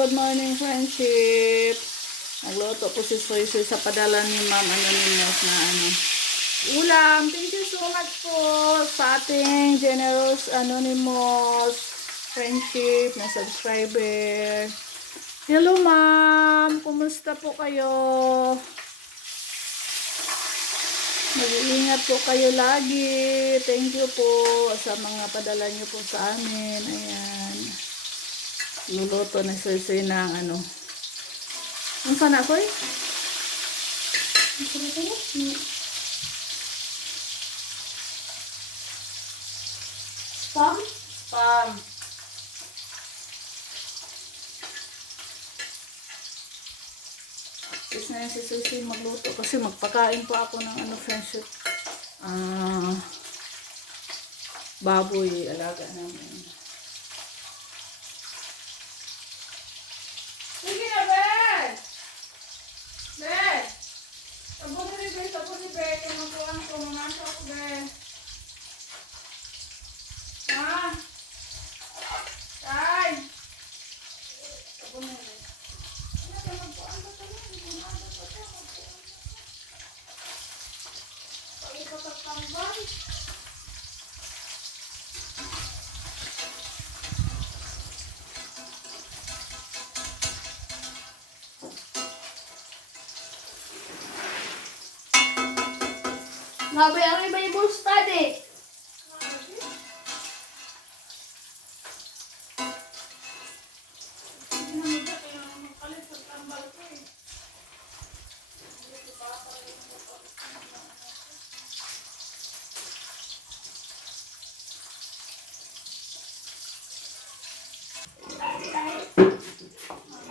good morning friendship. Nagluto po si Soy sa padala ni Ma'am Anonymous na ulam. Thank you so much po sa ating generous Anonymous friendship na subscriber. Hello Ma'am, kumusta po kayo? Mag-iingat po kayo lagi. Thank you po sa mga padala niyo po sa amin. Ayan. Luluto na Soy ng Ang sana Soy? Spam? Spam. Is na si Soy magluto kasi magpakain po ako ng friendship. Baboy, alaga namin. Sige na, Ben! Ben! Sabon ni Ben, sabon ni Ben. Kumakuhan ko, mamasa ako, Ben. Ha? Tay! Sabon ni Ben. Ano ka, magkuhan ka pa lang. Kumada pa siya, magkuhan ka pa. Pag ipatagtambal. Grabe ang Bible study.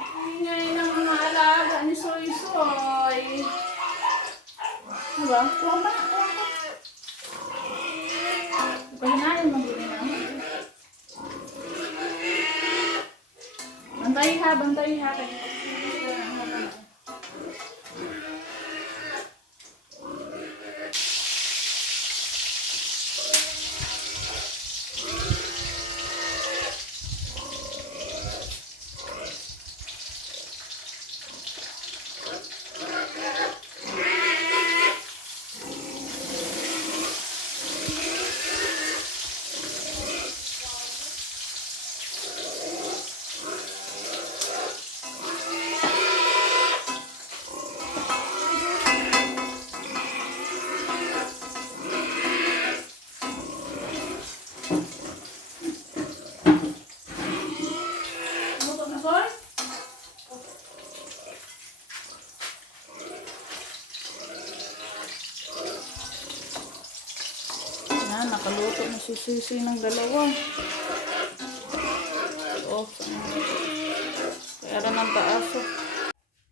Ingay ng mga alaga ni Soy. Diba? Tama. Pahinayin mo din naman. Bantay ha. Luto na Soy? Yan, nakaluto na si Sisi ng dalawa. Kaya rin ang taas.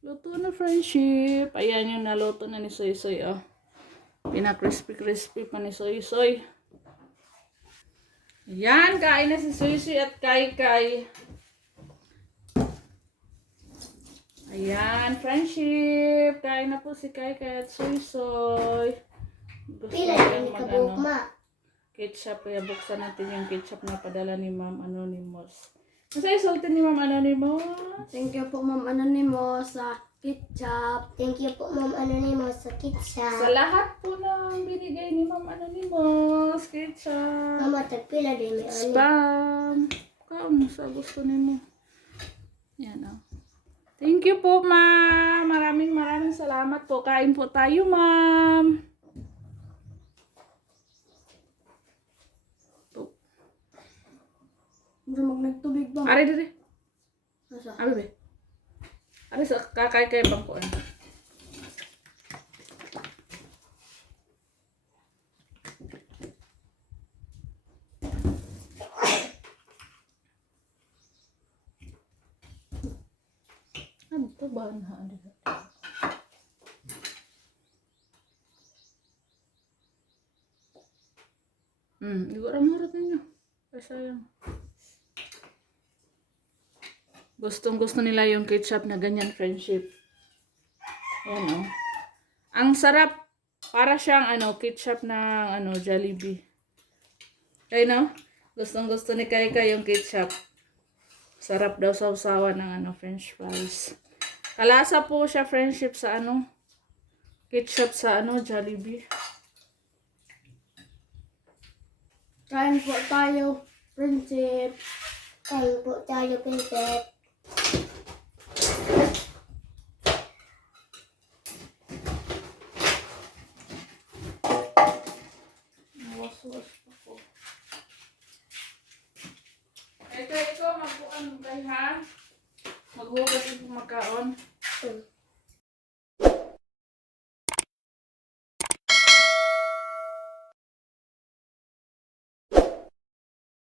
Luto na friendship. Ayan yung naluto na ni Soy. Pina-crispy pa ni Soy. Ayan, kain na si Soy at Kai. Ayan, friendship. Kain na po si Kai at Soy. Gusto Pila nilang yung kabukma. ketchup. Kaya buksan natin yung ketchup na padala ni Ma'am Anonymous. Masaya sultan ni Ma'am Anonymous. Thank you po Ma'am Anonymous sa ketchup. Thank you po Ma'am Anonymous sa ketchup. Sa lahat po ng binigay ni Ma'am Anonymous, ketchup, Mama, tagpila din may spam. Kaon sa gusto nimo. Yan o. Thank you po, Ma'am. Maraming salamat po. Kain po tayo, Ma'am. Hindi nagtubig ba? Are dire. Nasa? Abi be. Are sa kakay kay bangko. Ano to ba na dito? Igo ra mo ninyo. Sayang. Gustong-gusto nila yung ketchup na ganyan, friendship. Ayan, oh. Ang sarap. Para siyang, ketchup ng, Jollibee. Kaya, no? Gustong-gusto ni Kai yung ketchup. Sarap daw sausawan ng ano, french fries. Kalasa po siya friendship sa ano, ketchup sa ano, Jollibee. Kain po tayo, prinsip. Kain po tayo, prinsip. Nawas-was pa po. Ito, mag-buan kay ha? Maghugas yung magkaon.